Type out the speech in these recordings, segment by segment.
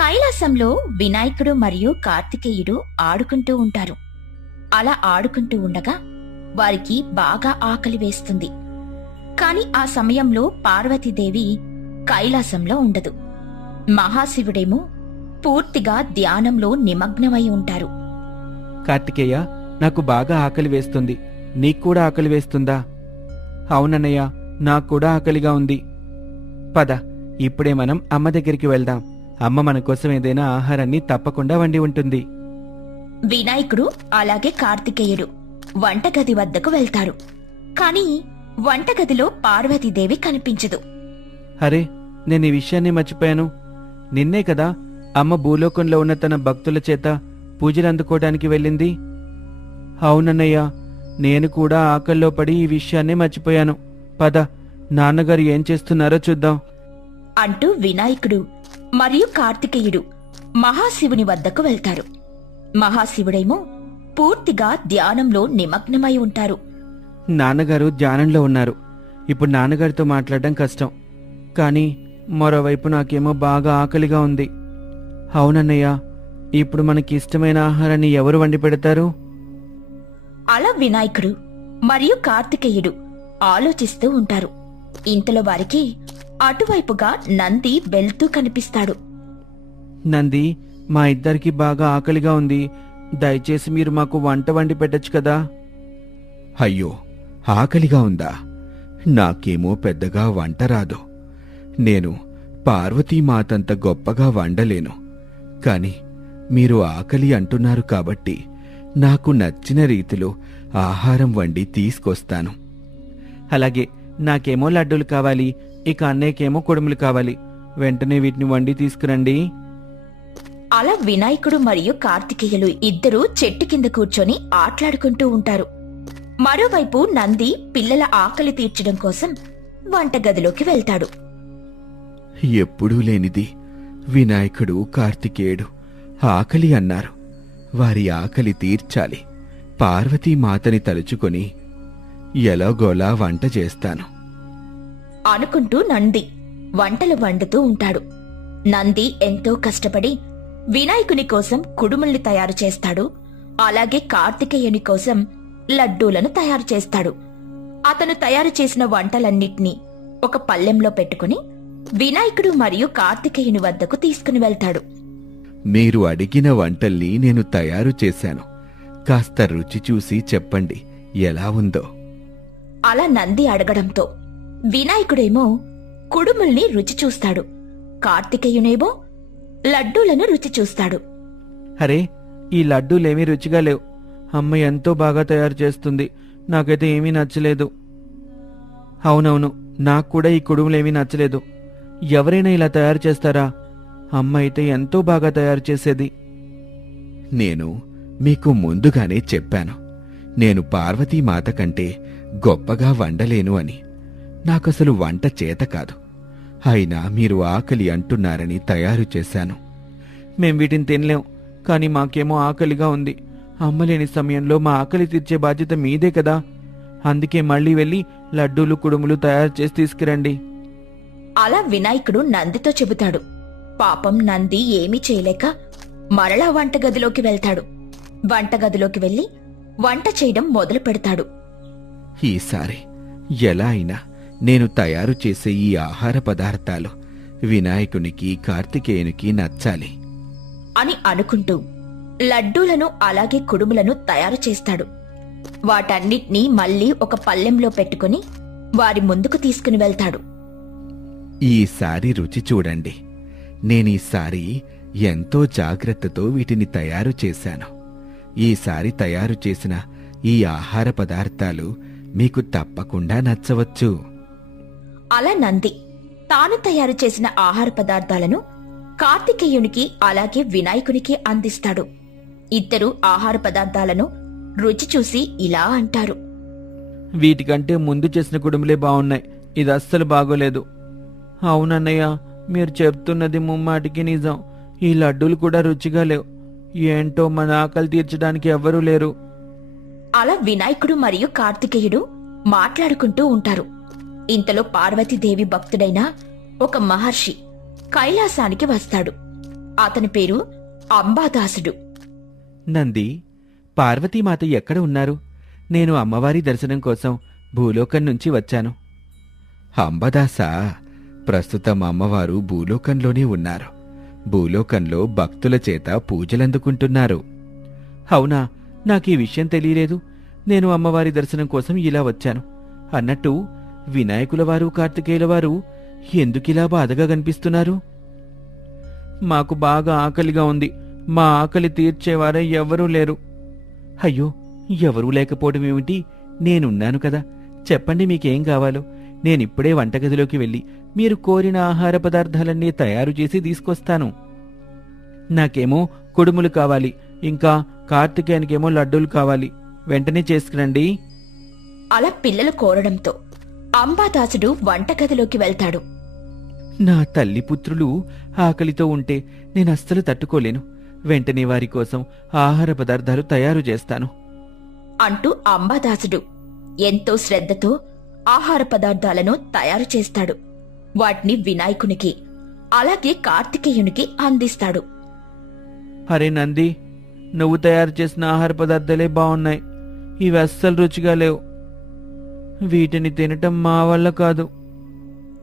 కైలాసంలో వినాయకుడు మరియు కార్తికేయుడు ఆడుకుంటూ ఉంటారు. అలా ఆడుకుంటూ ఉండగా వారికి బాగా ఆకలి వేస్తుంది. కాని ఆ సమయంలో పార్వతీదేవి కైలాసంలో ఉండదు. మహాశివుడేమో పూర్తిగా ధ్యానంలో నిమగ్నమై ఉంటారు. కార్తికేయ, నాకు బాగా ఆకలి వేస్తుంది. నీక్కూడా ఆకలి వేస్తుందా? అవునన్నయ్య, నాక్కూడా ఆకలిగా ఉంది. పద, ఇప్పుడే మనం అమ్మ దగ్గరికి వెళ్దాం. అమ్మ మన కోసం ఏదైనా ఆహారాన్ని తప్పకుండా వండి ఉంటుంది. వినాయకుడు అలాగే కార్తికేయుడు వంటగది వద్దకు వెళ్తారు. కాని వంటగదిలో పార్వతీదేవి కనిపించదు. అరే, నేను ఈ విషయాన్ని మర్చిపోయాను. నిన్నే కదా అమ్మ భూలోకంలో ఉన్న తన భక్తుల చేత పూజలు అందుకోవడానికి వెళ్ళింది. అవునన్నయ్య, నేను కూడా ఆకల్లో పడి ఈ విషయాన్ని మర్చిపోయాను. పద, నాన్నగారు ఏం చేస్తున్నారో చూద్దాం అంటూ వినాయకుడు మరియు కార్తికేయుడు మహాశివుని వద్దకు వెళ్తారు. మహాశివుడేమో పూర్తిగా ధ్యానంలో నిమగ్నమై ఉంటారు. నాన్నగారు ధ్యానంలో ఉన్నారు. ఇప్పుడు నాన్నగారితో మాట్లాడడం కష్టం. కానీ మరోవైపు నాకేమో బాగా ఆకలిగా ఉంది. అవునన్నయ్య, ఇప్పుడు మనకి ఇష్టమైన ఆహారాన్ని ఎవరు వండి పెడతారు? అలా వినాయకుడు మరియు కార్తికేయుడు ఆలోచిస్తూ ఉంటారు. ఇంతలో వారికి అటువైపుగా నంది వెళ్తూ కనిపిస్తాడు. నంది, మా ఇద్దరికి బాగా ఆకలిగా ఉంది. దయచేసి మీరు మాకు వంట వండి పెట్టచ్చు కదా? అయ్యో, ఆకలిగా ఉందా? నాకేమో పెద్దగా వంట రాదు. నేను పార్వతీమాతంత గొప్పగా వండలేను. కాని మీరు ఆకలి అంటున్నారు కాబట్టి నాకు నచ్చిన రీతిలో ఆహారం వండి తీసుకొస్తాను. అలాగే, నాకేమో లడ్డూలు కావాలి. ఇక అన్నయ్యకేమో కుడుములు కావాలి. వెంటనే వీటిని వండి తీసుకురండి. అలా వినాయకుడు మరియు కార్తికేయులు ఇద్దరూ చెట్టు కింద కూర్చొని ఆట్లాడుకుంటూ ఉంటారు. మరోవైపు నంది పిల్లల ఆకలి తీర్చడం కోసం వంటగదిలోకి వెళ్తాడు. ఎప్పుడూ లేనిది వినాయకుడు, కార్తికేయుడు ఆకలి అన్నారు. వారి ఆకలి తీర్చాలి. పార్వతీమాతని తలుచుకొని ఎలాగోలా వంట చేస్తాను అనుకుంటూ నంది వంటలు వండుతూ ఉంటాడు. నంది ఎంతో కష్టపడి వినాయకుని కోసం కుడుముల్ని తయారు చేస్తాడు. అలాగే కార్తికేయుని కోసం లడ్డూలను తయారు చేస్తాడు. అతను తయారు చేసిన వంటలన్నిటినీ ఒక పళ్ళెంలో పెట్టుకుని వినాయకుడు మరియు కార్తికేయుని వద్దకు తీసుకుని వెళ్తాడు. మీరు అడిగిన వంటల్ని నేను తయారు చేశాను. కాస్త రుచి చూసి చెప్పండి ఎలా ఉందో. అలా నంది అడగడంతో వినాయకుడేమో కుడుముల్ని రుచి చూస్తాడు. కార్తికేయునేమో లడ్డూలను రుచి చూస్తాడు. అరే, ఈ లడ్డూలేమీ రుచిగా లేవు. అమ్మ ఎంతో బాగా తయారు చేస్తుంది. నాకైతే ఏమీ నచ్చలేదు. అవునవును, నాకు కూడా ఈ కుడుములేమీ నచ్చలేదు. ఎవరైనా ఇలా తయారు చేస్తారా? అమ్మ అయితే ఎంతో బాగా తయారు చేసేది. నేను మీకు ముందుగానే చెప్పాను, నేను పార్వతీమాత కంటే గొప్పగా వండలేను అని. నాకసలు వంట చేత కాదు. అయినా మీరు ఆకలి అంటున్నారని తయారు చేశాను. మేం వీటిని తినలేం. కానీ మాకేమో ఆకలిగా ఉంది. అమ్మ లేని సమయంలో మా ఆకలి తీర్చే బాధ్యత మీదే కదా. అందుకే మళ్ళీ వెళ్ళి లడ్డూలు, కుడుములు తయారు చేసి తీసుకురండి. అలా వినాయకుడు నందితో చెబుతాడు. పాపం నంది ఏమీ చేయలేక మరలా వంటగదిలోకి వెళ్తాడు. వంటగదిలోకి వెళ్లి వంట చేయడం మొదలు పెడతాడు. ఈసారి ఎలా అయినా నేను తయారు చేసే ఈ ఆహార పదార్థాలు వినాయకునికి, కార్తికేయునికి నచ్చాలి అని అనుకుంటూ లడ్డూలను అలాగే కుడుములను తయారు చేస్తాడు. వాటన్నిటినీ మళ్లీ ఒక పళ్ళెంలో పెట్టుకుని వారి ముందుకు తీసుకుని వెళ్తాడు. ఈసారి రుచి చూడండి. నేనీసారి ఎంతో జాగ్రత్తతో వీటిని తయారు చేశాను. ఈసారి తయారు చేసిన ఈ ఆహార పదార్థాలు మీకు తప్పకుండా నచ్చవచ్చు. అలా నంది తాను తయారు చేసిన ఆహార పదార్థాలను కార్తికేయునికి అలాగే వినాయకునికి అందిస్తాడు. ఇద్దరు ఆహార పదార్థాలను రుచి చూసి ఇలా అంటారు. వీటికంటే ముందు చేసిన కుడుములే బాగున్నాయి. ఇది అస్సలు బాగోలేదు. అవునన్నయ్య, మీరు చెప్తున్నది ముమ్మాటికి నిజం. ఈ లడ్డూలు కూడా రుచిగా లేవు. ఏంటో మన ఆకలి తీర్చడానికి ఎవ్వరూ లేరు. అలా వినాయకుడు మరియు కార్తికేయుడు మాట్లాడుకుంటూ ఉంటారు. ఇంతలో పార్వతీదేవి భక్తుడైన ఒక మహర్షి కైలాసానికి వస్తాడు. అతని పేరు అంబాదాసుడు. నంది, పార్వతీమాత ఎక్కడ ఉన్నారు? నేను అమ్మవారి దర్శనం కోసం భూలోకం నుంచి వచ్చాను. అంబదాసా, ప్రస్తుతం అమ్మవారు భూలోకంలోనే ఉన్నారు. భూలోకంలో భక్తుల చేత పూజలందుకుంటున్నారు. అవునా? నాకీ విషయం తెలియలేదు. నేను అమ్మవారి దర్శనం కోసం ఇలా వచ్చాను. అన్నట్టు వినాయకుల వారు, కార్తికేయుల వారు ఎందుకిలా బాధగా కనిపిస్తున్నారు? మాకు బాగా ఆకలిగా ఉంది. మా ఆకలి తీర్చేవారే ఎవరూ లేరు. అయ్యో, ఎవరూ లేకపోవడం ఏమిటి? నేనున్నాను కదా. చెప్పండి, మీకేం కావాలో. నేనిప్పుడే వంటగదిలోకి వెళ్ళి మీరు కోరిన ఆహార పదార్థాలన్నీ తయారు చేసి తీసుకొస్తాను. నాకేమో కుడుములు కావాలి, ఇంకా కార్తికేయునికేమో లడ్డూలు కావాలి. వెంటనే చేసుకురండి. అలా పిల్లలు కోరడంతో అంబాదాసుడు వంటగదిలోకి వెళ్తాడు. నా తల్లి పుత్రులు ఆకలితో ఉంటే నేనస్సలు తట్టుకోలేను. వెంటనే వారి కోసం ఆహార పదార్థాలు తయారు చేస్తాను అంటూ అంబాదాసుడు ఎంతో శ్రద్ధతో ఆహార పదార్థాలను తయారు చేస్తాడు. వాటిని వినాయకునికి అలాగే కార్తికేయునికి అందిస్తాడు. అరే నంది, నువ్వు తయారు చేసిన ఆహార పదార్థాలే బావున్నాయి. ఇవి అస్సలు రుచిగా లేవు. వీటిని తినటం మా వల్ల కాదు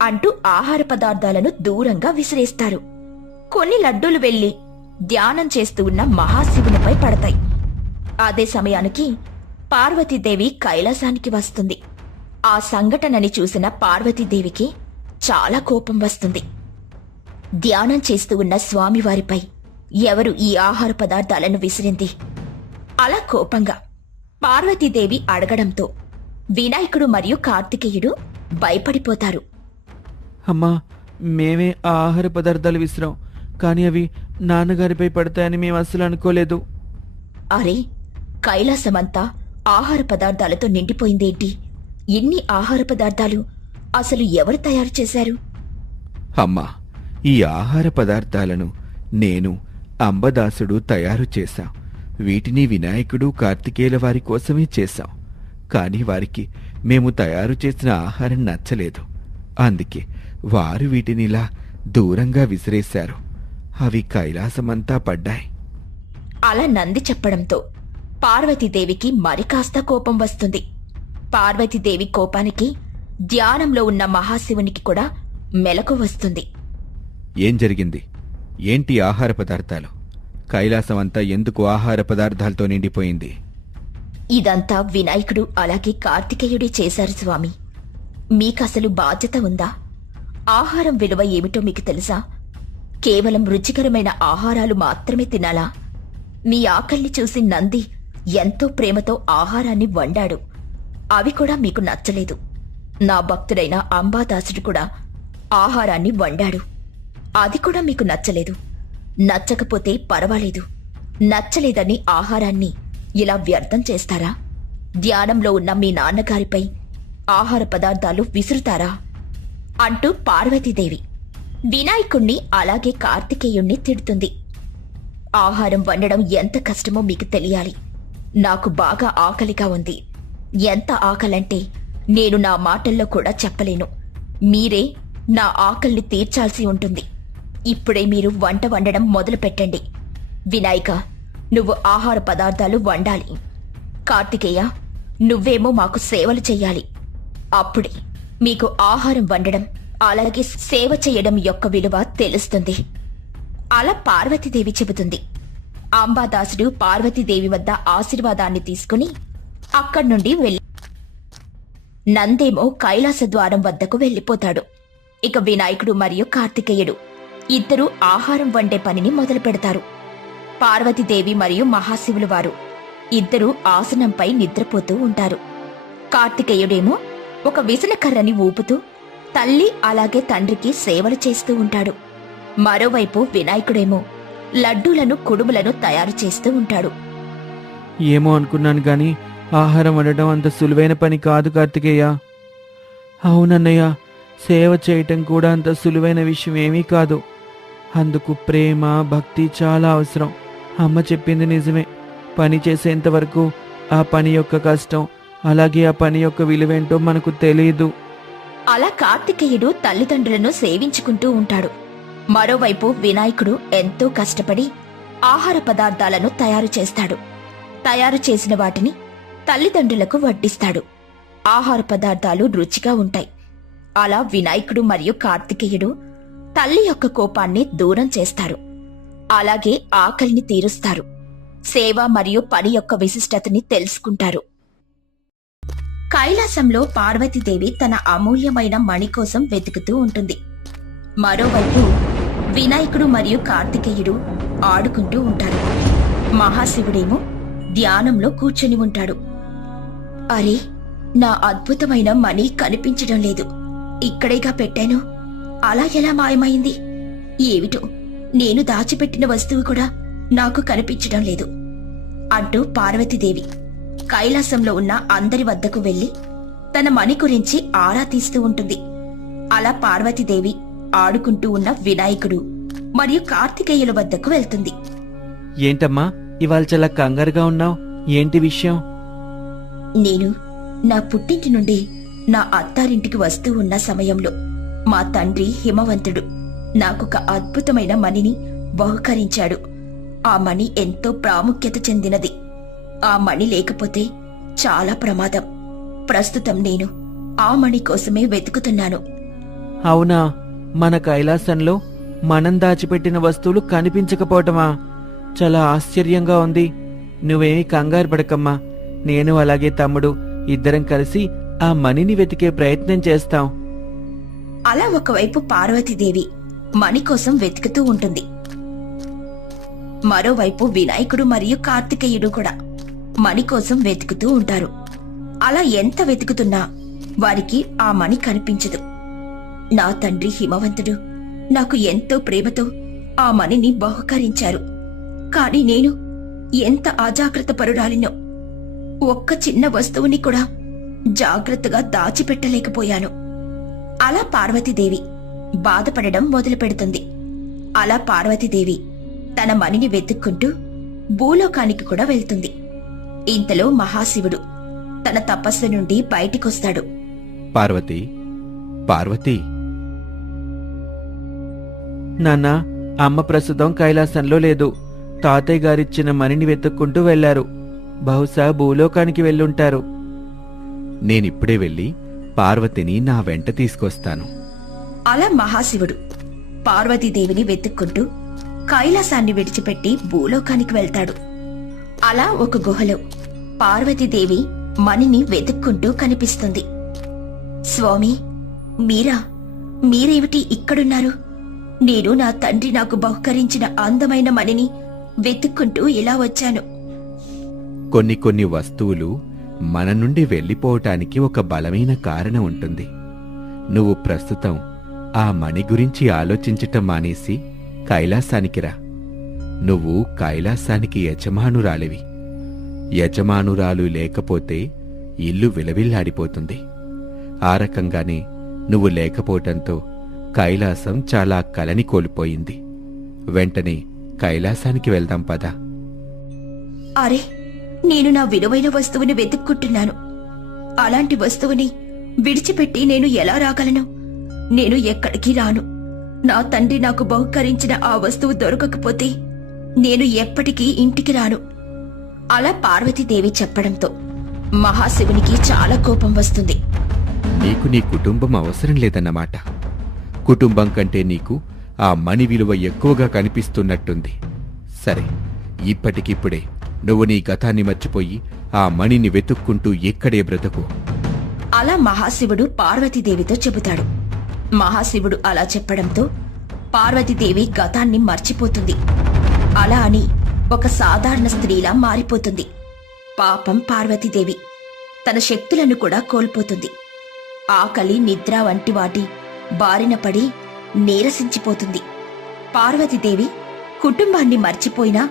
అంటూ ఆహార పదార్థాలను దూరంగా విసిరేస్తారు. కొన్ని లడ్డూలు వెళ్లి ధ్యానం చేస్తూ ఉన్న మహాశివునిపై పడతాయి. అదే సమయానికి పార్వతీదేవి కైలాసానికి వస్తుంది. ఆ సంఘటనని చూసిన పార్వతీదేవికి చాలా కోపం వస్తుంది. ధ్యానం చేస్తూ ఉన్న స్వామివారిపై ఎవరు ఈ ఆహార పదార్థాలను విసిరింది? అలా కోపంగా పార్వతీదేవి అడగడంతో వినాయకుడు మరియు కార్తికేయుడు భయపడిపోతారు. అమ్మా, మేమే ఆ ఆహార పదార్థాలు విసిరాం, కానీ అవి నాన్నగారిపై పడతాయని మేము అస్సలు అనుకోలేదు. అరే, కైలాసమంతా ఆహార పదార్థాలతో నిండిపోయిందేంటి? ఎన్ని ఆహార పదార్థాలు అసలు ఎవరు తయారు చేశారు? అమ్మా, ఈ ఆహార పదార్థాలను నేను, అంబదాసుడు తయారు చేశాం. వీటిని వినాయకుడు, కార్తికేయుల వారి కోసమే చేశాం. కాని వారికి మేము తయారు చేసిన ఆహారం నచ్చలేదు. అందుకే వారు వీటినిలా దూరంగా విసిరేశారు. అవి కైలాసమంతా పడ్డాయి. అలా నంది చెప్పడంతో పార్వతీదేవికి మరి కాస్త కోపం వస్తుంది. పార్వతీదేవి కోపానికి ధ్యానంలో ఉన్న మహాశివునికి కూడా మెలకు వస్తుంది. ఏం జరిగింది? ఏంటి ఆహార పదార్థాలు? కైలాసమంతా ఎందుకు ఆహార పదార్థాలతో నిండిపోయింది? ఇదంతా వినాయకుడు అలాగే కార్తికేయుడే చేశారు స్వామి. మీకసలు బాధ్యత ఉందా? ఆహారం విలువ ఏమిటో మీకు తెలుసా? కేవలం రుచికరమైన ఆహారాలు మాత్రమే తినాలా? మీ ఆకలిని చూసి నంది ఎంతో ప్రేమతో ఆహారాన్ని వండాడు. అవి కూడా మీకు నచ్చలేదు. నా భక్తుడైన అంబాదాసుడు కూడా ఆహారాన్ని వండాడు. అది కూడా మీకు నచ్చలేదు. నచ్చకపోతే పర్వాలేదు. నచ్చలేదని ఆహారాన్ని ఇలా వ్యర్థం చేస్తారా? ధ్యానంలో ఉన్న మీ నాన్నగారిపై ఆహార పదార్థాలు విసురుతారా? అంటూ పార్వతీదేవి వినాయకుణ్ణి అలాగే కార్తికేయుణ్ణి తిడుతుంది. ఆహారం వండడం ఎంత కష్టమో మీకు తెలియాలి. నాకు బాగా ఆకలిగా ఉంది. ఎంత ఆకలంటే నేను నా మాటల్లో కూడా చెప్పలేను. మీరే నా ఆకలిని తీర్చాల్సి ఉంటుంది. ఇప్పుడే మీరు వంట వండడం మొదలు పెట్టండి. వినాయక, నువ్వు ఆహార పదార్థాలు వండాలి. కార్తికేయ, నువ్వేమో మాకు సేవలు చెయ్యాలి. అప్పుడే మీకు ఆహారం వండడం అలాగే సేవ చేయడం యొక్క విలువ తెలుస్తుంది. అలా పార్వతీదేవి చెబుతుంది. అంబాదాసుడు పార్వతీదేవి వద్ద ఆశీర్వాదాన్ని తీసుకుని అక్కడి నుండి వెళ్ళి నందేమో కైలాస ద్వారం వద్దకు వెళ్ళిపోతాడు. ఇక వినాయకుడు మరియు కార్తికేయుడు ఇద్దరూ ఆహారం వండే పనిని మొదలు పెడతారు. పార్వతీదేవి మరియు మహాశివులు వారు ఇద్దరూ ఆసనంపై నిద్రపోతూ ఉంటారు. కార్తికేయుడేమో ఒక విసనకర్రని ఊపుతూ తల్లి అలాగే తండ్రికి సేవలు చేస్తూ ఉంటాడు. మరోవైపు వినాయకుడేమో లడ్డూలను, కుడుములను తయారు చేస్తూ ఉంటాడు. ఏమో అనుకున్నాను గాని ఆహారం వండటం అంత సులువైన పని కాదు కార్తికేయ. అవునన్నయ్య, సేవ చేయటం కూడా అంత సులువైన విషయం ఏమీ కాదు. అందుకు ప్రేమ, భక్తి చాలా అవసరం. అమ్మ చెప్పింది నిజమే. పని చేసేంత వరకు ఆ పని యొక్క కష్టం అలాగే ఆ పని యొక్క విలువేంటో మనకు తెలియదు. అలా కార్తికేయుడు తల్లిదండ్రులను సేవించుకుంటూ ఉంటాడు. మరోవైపు వినాయకుడు ఎంతో కష్టపడి ఆహార పదార్థాలను తయారు చేస్తాడు. తయారు చేసిన వాటిని తల్లిదండ్రులకు వడ్డిస్తాడు. ఆహార పదార్థాలు రుచిగా ఉంటాయి. అలా వినాయకుడు మరియు కార్తికేయుడు తల్లి యొక్క కోపాన్ని దూరం చేస్తారు. అలాగే ఆకలిని తీరుస్తారు. సేవ మరియు పని యొక్క విశిష్టతని తెలుసుకుంటారు. కైలాసంలో పార్వతీదేవి తన అమూల్యమైన మణి కోసం వెతుకుతూ ఉంటుంది. మరోవైపు వినాయకుడు మరియు కార్తికేయుడు ఆడుకుంటూ ఉంటారు. మహాశివుడేమో ధ్యానంలో కూర్చొని ఉంటాడు. అరే, నా అద్భుతమైన మణి కనిపించడం లేదు. ఇక్కడేగా పెట్టాను, అలా ఎలా మాయమైంది? ఏమిటో, నేను దాచిపెట్టిన వస్తువు కూడా నాకు కనిపించడం లేదు అంటూ పార్వతీదేవి కైలాసంలో ఉన్న అందరి వద్దకు వెళ్లి తన మణి గురించి ఆరా తీస్తూ ఉంటుంది. అలా పార్వతీదేవి ఆడుకుంటూ ఉన్న వినాయకుడు మరియు కార్తికేయుల వద్దకు వెళ్తుంది. ఏంటమ్మా, ఇవాళ చాలా కంగారుగా ఉన్నావు? ఏంటి విషయం? నేను నా పుట్టింటి నుండి నా అత్తారింటికి వస్తూ ఉన్న సమయంలో మా తండ్రి హిమవంతుడు నాకొక అద్భుతమైన మణిని బహుకరించాడు. ఆ మణి ఎంతో ప్రాముఖ్యత చెందినది. ఆ మణి లేకపోతే చాలా ప్రమాదం. ప్రస్తుతం నేను ఆ మణి కోసమే వెతుకుతున్నాను. అవునా? మన కైలాసంలో మనం దాచిపెట్టిన వస్తువులు కనిపించకపోవటమా? చాలా ఆశ్చర్యంగా ఉంది. నువ్వేమీ కంగారు పడకమ్మా. నేను అలాగే తమ్ముడు ఇద్దరం కలిసి ఆ మణిని వెతికే ప్రయత్నం చేస్తాం. అలా ఒకవైపు పార్వతీదేవి మణి కోసం వెతుకుతూ ఉంటుంది. మరోవైపు వినాయకుడు మరియు కార్తికేయుడు కూడా మణి కోసం వెతుకుతూ ఉంటారు. అలా ఎంత వెతుకుతున్నా వారికి ఆ మణి కనిపించదు. నా తండ్రి హిమవంతుడు నాకు ఎంతో ప్రేమతో ఆ మణిని బహుకరించారు. కాని నేను ఎంత అజాగ్రత్త పరురాలినో, ఒక్క చిన్న వస్తువుని కూడా జాగ్రత్తగా దాచిపెట్టలేకపోయాను. అలా పార్వతీదేవి బాధపడడం మొదలుపెడుతుంది. అలా పార్వతీదేవి తన మణిని వెతుక్కుంటూ భూలోకానికి కూడా వెళ్తుంది. ఇంతలో మహాశివుడు తన తపస్సు నుండి బయటికొస్తాడు. పార్వతీ, పార్వతీ, నాన్నా, అమ్మ ప్రస్తుతం కైలాసంలో లేదు. తాతయ్య గారిచ్చిన మణిని వెతుక్కుంటూ వెళ్లారు. బహుశా భూలోకానికి వెళ్ళుంటారు. నేనిప్పుడే వెళ్ళి పార్వతిని నా వెంట తీసుకొస్తాను. అలా మహాశివుడు పార్వతీదేవిని వెతుక్కుంటూ కైలాసాన్ని విడిచిపెట్టి భూలోకానికి వెళ్తాడు. అలా ఒక గుహలో పార్వతీదేవి మణిని వెతుక్కుంటూ కనిపిస్తుంది. స్వామి, మీరేమిటి ఇక్కడున్నారు? నేను నా తండ్రి నాకు బహుకరించిన అందమైన మణిని వెతుక్కుంటూ ఇలా వచ్చాను. కొన్ని వస్తువులు మన నుండి వెళ్ళిపోవటానికి ఒక బలమైన కారణం ఉంటుంది. నువ్వు ప్రస్తుతం ఆ మణి గురించి ఆలోచించటం మానేసి కైలాసానికి రా. నువ్వు కైలాసానికి యజమానురాలివి. యజమానురాలు లేకపోతే ఇల్లు విలవిల్లాడిపోతుంది. ఆ రకంగానే నువ్వు లేకపోవటంతో కైలాసం చాలా కలని కోల్పోయింది. వెంటనే కైలాసానికి వెళ్దాం పదా. అరే, నేను నా విలువైన వస్తువుని వెతుక్కుంటున్నాను. అలాంటి వస్తువుని విడిచిపెట్టి నేను ఎలా రాగలను? నేను ఎక్కడికి రాను. నా తండ్రి నాకు బహుకరించిన ఆ వస్తువు దొరకకపోతే నేను ఎప్పటికీ ఇంటికి రాను. అలా పార్వతీదేవి చెప్పడంతో మహాశివునికి చాలా కోపం వస్తుంది. నీకు నీ కుటుంబం అవసరం లేదన్నమాట. కుటుంబం కంటే నీకు ఆ మణి విలువ ఎక్కువగా కనిపిస్తున్నట్టుంది. సరే, ఇప్పటికిప్పుడే నువ్వు నీ గతాన్ని మర్చిపోయి ఆ మణిని వెతుక్కుంటూ ఎక్కడే బ్రతుకు. అలా మహాశివుడు పార్వతీదేవితో చెబుతాడు. మహాశివుడు అలా చెప్పడంతో పార్వతీదేవి గతాన్ని మర్చిపోతుంది. అలా అని ఒక సాధారణ స్త్రీలా మారిపోతుంది. పాపం పార్వతీదేవి తన శక్తులను కూడా కోల్పోతుంది. ఆకలి, నిద్ర వంటి వాటి బారిన పడి నీరసించిపోతుంది. పార్వతీదేవి కుటుంబాన్ని మర్చిపోయినా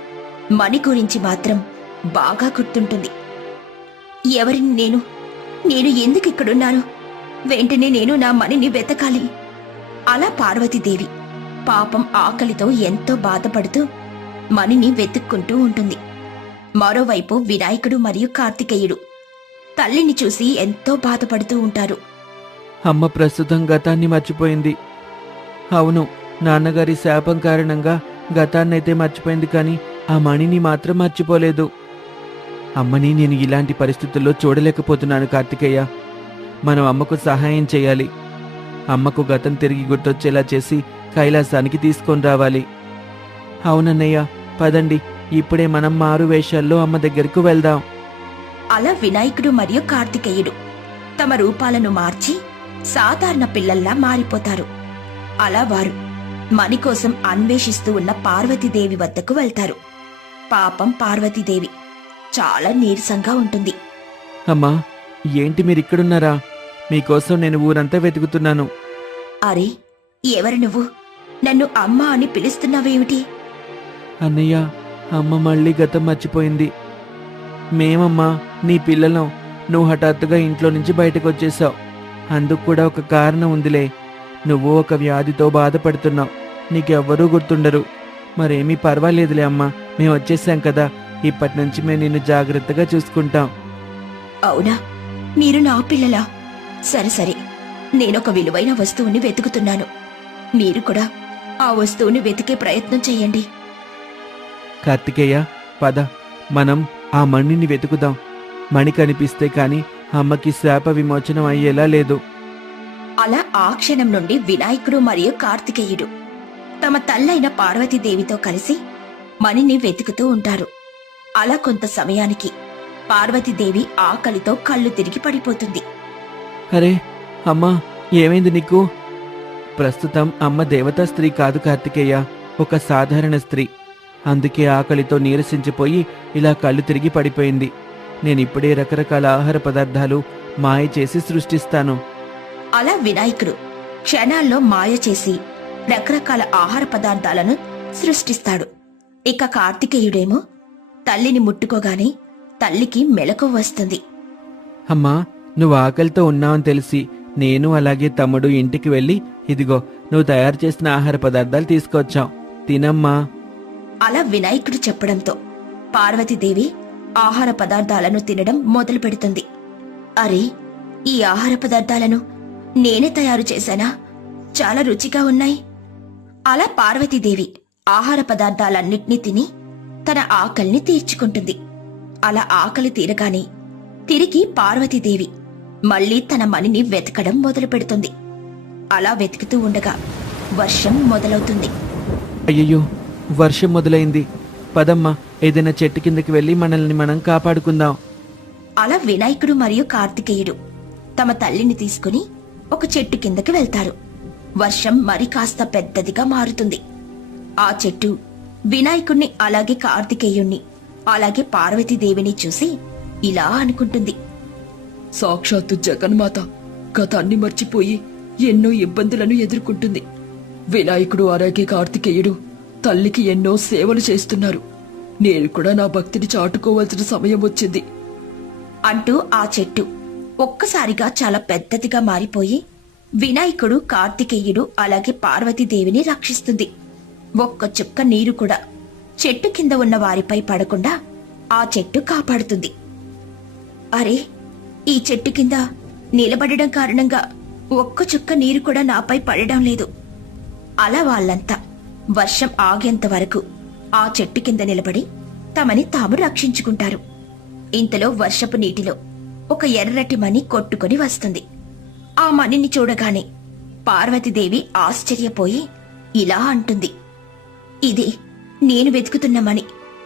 మణి గురించి మాత్రం బాగా గుర్తుంటుంది. ఎవరిని నేను ఎందుకిక్కడున్నాను? వెంటనే నేను నా మణిని వెతకాలి. అలా పార్వతీదేవి పాపం ఆకలితో ఎంతో బాధపడుతూ మణిని వెతుక్కుంటూ ఉంటుంది. మరోవైపు వినాయకుడు మరియు కార్తికేయుడు తల్లిని చూసి ఎంతో బాధపడుతూ ఉంటారు. అమ్మ ప్రస్తుతం గతాన్ని మర్చిపోయింది. అవును, నాన్నగారి శాపం కారణంగా గతాన్నైతే మర్చిపోయింది కానీ ఆ మణిని మాత్రం మర్చిపోలేదు. అమ్మని నేను ఇలాంటి పరిస్థితుల్లో చూడలేకపోతున్నాను కార్తికేయ. మనం అమ్మకు సహాయం చేయాలి. అమ్మకు గతం తిరిగి గుర్తొచ్చేలా చేసి కైలాసానికి తీసుకొని రావాలి. అవునన్నయ్య, పదండి, ఇప్పుడే మనం మారు వేషాల్లో అమ్మ దగ్గరకు వెళ్దాం. అలా వినాయకుడు మరియు కార్తికేయుడు తమ రూపాలను మార్చి సాధారణ పిల్లల్లా మారిపోతారు. అలా వారు మణి కోసం అన్వేషిస్తూ ఉన్న పార్వతీదేవి వద్దకు వెళ్తారు. పాపం పార్వతీదేవి చాలా నీరసంగా ఉంటుంది. అమ్మా, ఏంటి మీరిక్కడున్నారా? మీకోసం నేను ఊరంతా వెతుకుతున్నాను. అరే, ఎవరు నువ్వు? నన్ను అమ్మ అని పిలుస్తున్నావేమిటి? అన్నయ్య, అమ్మ మళ్ళీ గతం మర్చిపోయింది. మేమమ్మా నీ పిల్లలం. నువ్వు హఠాత్తుగా ఇంట్లో నుంచి బయటకొచ్చేశావు. అందుకు కూడా ఒక కారణం ఉందిలే. నువ్వు ఒక వ్యాధితో బాధపడుతున్నావు. నీకెవ్వరూ గుర్తుండరు. మరేమీ పర్వాలేదులే అమ్మా, మేము వచ్చేసాం కదా. ఇప్పటి నుంచి మేము నిన్ను జాగ్రత్తగా చూసుకుంటాం. అవునా, మీరు నా పిల్లలా? సరే సరే, నేనొక విలువైన వస్తువుని వెతుకుతున్నాను. మీరు కూడా ఆ వస్తువుని వెతికే ప్రయత్నం చెయ్యండి. కార్తికేయ, పద, మనం ఆ మణిని వెతుకుదాం. మణి కనిపిస్తే కాని అమ్మకి శాప విమోచనం అయ్యేలా లేదు. అలా ఆ క్షణం నుండి వినాయకుడు మరియు కార్తికేయుడు తమ తల్లైన పార్వతీదేవితో కలిసి మణిని వెతుకుతూ ఉంటారు. అలా కొంత సమయానికి పార్వతీదేవి ఆకలితో కళ్ళు తిరిగి పడిపోతుంది. అరే అమ్మా, ఏమైంది నీకు? ప్రస్తుతం అమ్మ దేవతా స్త్రీ కాదు కార్తికేయ, ఒక సాధారణ స్త్రీ. అందుకే ఆకలితో నీరసించిపోయి ఇలా కళ్ళు తిరిగి పడిపోయింది. నేనిప్పుడే రకరకాల ఆహార పదార్థాలు మాయ చేసి సృష్టిస్తాను. అలా వినాయకుడు క్షణాల్లో మాయ చేసి రకరకాల ఆహార పదార్థాలను సృష్టిస్తాడు. ఇక కార్తికేయుడేమో తల్లిని ముట్టుకోగానే తల్లికి మెలకువ వస్తుంది. అమ్మా, నువ్వు ఆకలితో ఉన్నావని తెలిసి నేను అలాగే తమ్ముడు ఇంటికి వెళ్ళి ఇదిగో నువ్వు తయారు చేసిన ఆహార పదార్థాలు తీసుకొచ్చాం, తినమ్మా. అలా వినాయకుడు చెప్పడంతో పార్వతీదేవి ఆహార పదార్థాలను తినడం మొదలు పెడుతుంది. అరే, ఈ ఆహార పదార్థాలను నేనే తయారు చేశానా? చాలా రుచిగా ఉన్నాయి. అలా పార్వతీదేవి ఆహార పదార్థాలన్నిటినీ తిని తన ఆకలిని తీర్చుకుంటుంది. అలా ఆకలి తీరగానే తిరిగి పార్వతీదేవి మళ్లీ తన మణిని వెతకడం మొదలు పెడుతుంది. అలా వెతుకుతూ ఉండగా వర్షం మొదలవుతుంది. అయ్యయ్యో, వర్షం మొదలైంది. పదమ్మా, ఏదైనా చెట్టు కిందకి వెళ్ళి మనల్ని మనం కాపాడుకుందాం. అలా వినాయకుడు మరియు కార్తికేయుడు తమ తల్లిని తీసుకుని ఒక చెట్టు కిందకి వెళ్తారు. వర్షం మరి కాస్త పెద్దదిగా మారుతుంది. ఆ చెట్టు వినాయకుణ్ణి అలాగే కార్తికేయుణ్ణి అలాగే పార్వతీదేవిని చూసి ఇలా అనుకుంటుంది. సాక్షాత్తు జగన్మాత గతాన్ని మర్చిపోయి ఎన్నో ఇబ్బందులను ఎదుర్కొంటుంది. వినాయకుడు అలాగే కార్తికేయుడు తల్లికి ఎన్నో సేవలు చేస్తున్నారు. నేను కూడా నా భక్తిని చాటుకోవాల్సిన సమయం వచ్చింది అంటూ ఆ చెట్టు ఒక్కసారిగా చాలా పెద్దదిగా మారిపోయి వినాయకుడు కార్తికేయుడు అలాగే పార్వతీదేవిని రక్షిస్తుంది. ఒక్క చుక్క నీరు కూడా చెట్టు కింద ఉన్న వారిపై పడకుండా ఆ చెట్టు కాపాడుతుంది. అరే, ఈ చెట్టు కింద నిలబడడం కారణంగా ఒక్క చుక్క నీరు కూడా నాపై పడడం లేదు. అలా వాళ్ళంతా వర్షం ఆగేంత వరకు ఆ చెట్టు కింద నిలబడి తమని తాము రక్షించుకుంటారు. ఇంతలో వర్షపు నీటిలో ఒక ఎర్రటి మణి కొట్టుకొని వస్తుంది. ఆ మణిని చూడగానే పార్వతీదేవి ఆశ్చర్యపోయి ఇలా అంటుంది. ఇదే నేను వెతుకుతున్న మణి.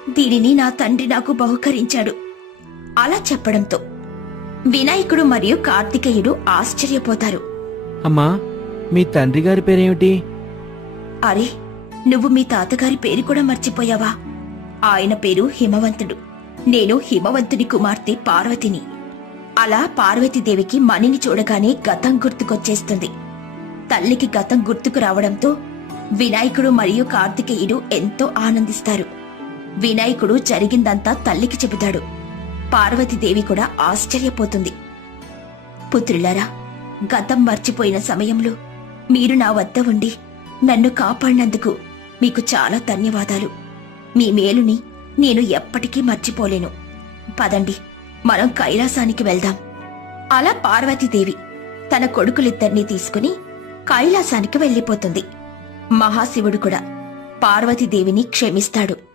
దీనిని నా తండ్రి నాకు బహుకరించాడు. అలా చెప్పడంతో వినాయకుడు మరియు కార్తికేయుడు ఆశ్చర్యపోతారు. అమ్మా, మీ తండ్రి గారి పేరేమిటి? అరే, నువ్వు మీ తాతగారి పేరు కూడా మర్చిపోయావా? ఆయన పేరు హిమవంతుడు. నేను హిమవంతుడి కుమార్తె పార్వతిని. అలా పార్వతీదేవికి మణిని చూడగానే గతం గుర్తుకొచ్చేస్తుంది. తల్లికి గతం గుర్తుకు రావడంతో వినాయకుడు మరియు కార్తికేయుడు ఎంతో ఆనందిస్తారు. వినాయకుడు జరిగిందంతా తల్లికి చెబుతాడు. పార్వతీదేవి కూడా ఆశ్చర్యపోతుంది. పుత్రులారా, గతం మర్చిపోయిన సమయంలో మీరు నా వద్ద ఉండి నన్ను కాపాడినందుకు మీకు చాలా ధన్యవాదాలు. మీ మేలుని నేను ఎప్పటికీ మర్చిపోలేను. పదండి, మనం కైలాసానికి వెళ్దాం. అలా పార్వతీదేవి తన కొడుకులిద్దరినీ తీసుకుని కైలాసానికి వెళ్లిపోతుంది. మహాశివుడు కూడా పార్వతీదేవిని క్షమిస్తాడు.